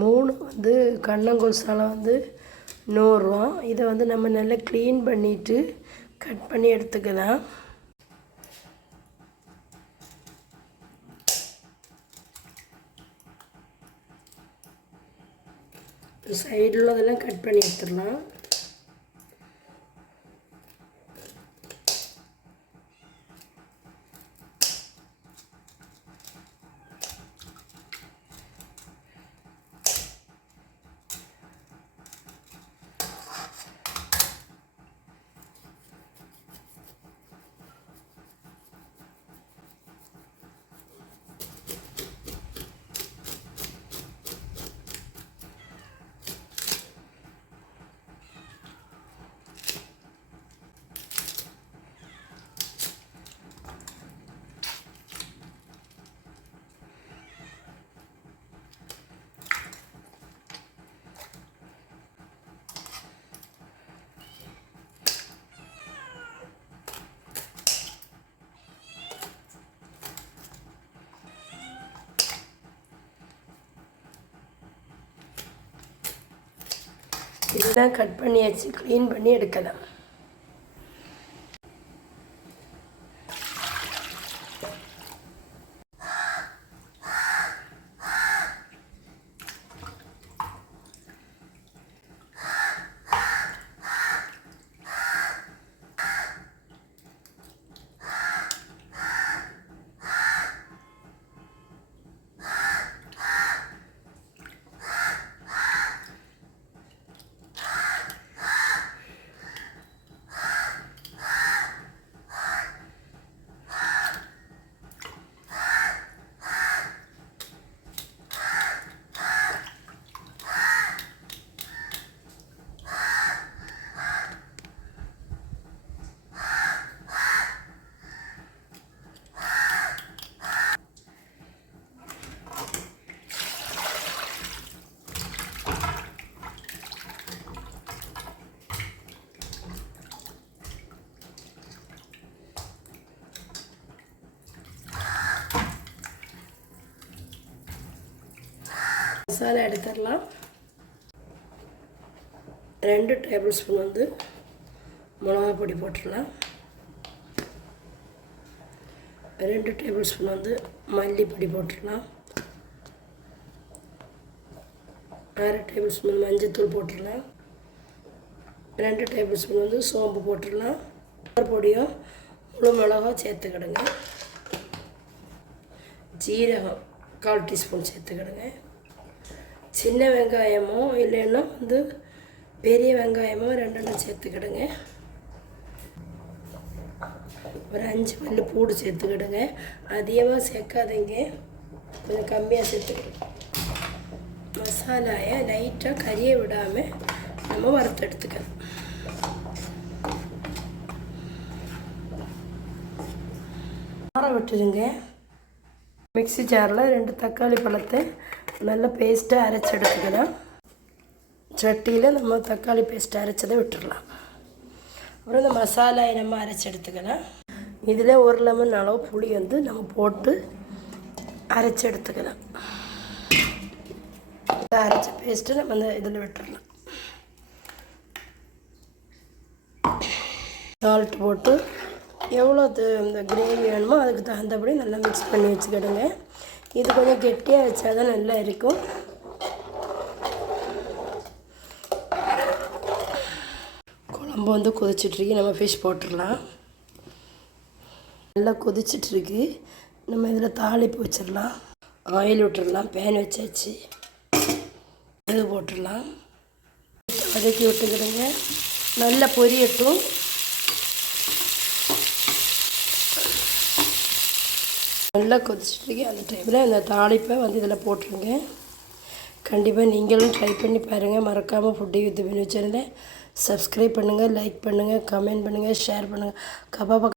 3 வந்து கண்ணங்கொலுசால வந்து 100 ரூபா. இதை வந்து நம்ம நல்லா க்ளீன் பண்ணிவிட்டு கட் பண்ணி எடுத்துக்கலாம். சைடில் உள்ளதெல்லாம் கட் பண்ணி எடுத்துடலாம். இதெல்லாம் கட் பண்ணியாச்சு, க்ளீன் பண்ணி எடுக்கலாம். மசாலா எடுத்துடலாம். 2 டேபிள் ஸ்பூன் வந்து மிளகா பொடி போட்டுடலாம். 2 டேபிள் ஸ்பூன் வந்து மல்லிப்பொடி போட்டுடலாம். 1/2 டேபிள் ஸ்பூன் மஞ்சத்தூள் போட்டுடலாம். 2 டேபிள் ஸ்பூன் வந்து சோம்பு போட்டுடலாம். பொடியும் முழு மிளகாய் சேர்த்துக்கிடுங்க. ஜீரகம் 1/4 டீஸ்பூன் சேர்த்துக்கிடுங்க. சின்ன வெங்காயமோ இல்லைன்னா வந்து பெரிய வெங்காயமோ 2 சேர்த்துக்கிடுங்க. ஒரு 5 பல்லு பூடு சேர்த்துக்கிடுங்க. அதிகமாக சேர்க்காதீங்க, கொஞ்சம் கம்மியாக சேர்த்துக்கிடுங்க. மசாலாயை லைட்டாக கறியை விடாமல் நம்ம வறுத்து எடுத்துக்கலாம். ஆற விட்டுருங்க. மிக்ஸி ஜாரில் 2 தக்காளி பழத்தை நல்ல பேஸ்ட்டாக அரைச்சி எடுத்துக்கலாம். சட்டியில் நம்ம தக்காளி பேஸ்ட்டை அரைச்சதை விட்டுடலாம். அப்புறம் இந்த மசாலாயை நம்ம அரைச்சி எடுத்துக்கலாம். இதில் 1 லெமன் அளவு புளி வந்து நம்ம போட்டு அரைச்சி எடுத்துக்கலாம். அரைச்ச பேஸ்ட்டு நம்ம இந்த இதில் விட்டுடலாம். சால்ட் போட்டு எவ்வளோ இந்த கிரேவி வேணுமோ அதுக்கு தகுந்தபடி நல்லா மிக்ஸ் பண்ணி வச்சுக்கிடுங்க. இது கொஞ்சம் கெட்டியாக வச்சா தான் நல்லா இருக்கும். குழம்பு வந்து கொதிச்சிட்ருக்கு. நம்ம ஃபிஷ் போட்டுடலாம். நல்லா கொதிச்சிட்ருக்கு. நம்ம இதில் தாளிப்பு வச்சிடலாம். ஆயில் விட்டுடலாம். பேன் வச்சாச்சு. இது போட்டுடலாம். வதக்கி விட்டுக்கிடுங்க. நல்லா பொரியட்டும். நல்லா கொதிச்சிட்ருக்கு. அந்த டைமில் இந்த தாளிப்பை வந்து இதில் போட்டுருங்க. கண்டிப்பாக நீங்களும் ட்ரை பண்ணி பாருங்கள். மறக்காமல் ஃபுட்டி வித் பினு சேனலை சப்ஸ்கிரைப் பண்ணுங்கள், லைக் பண்ணுங்கள், கமெண்ட் பண்ணுங்கள், ஷேர் பண்ணுங்கள். கபாபா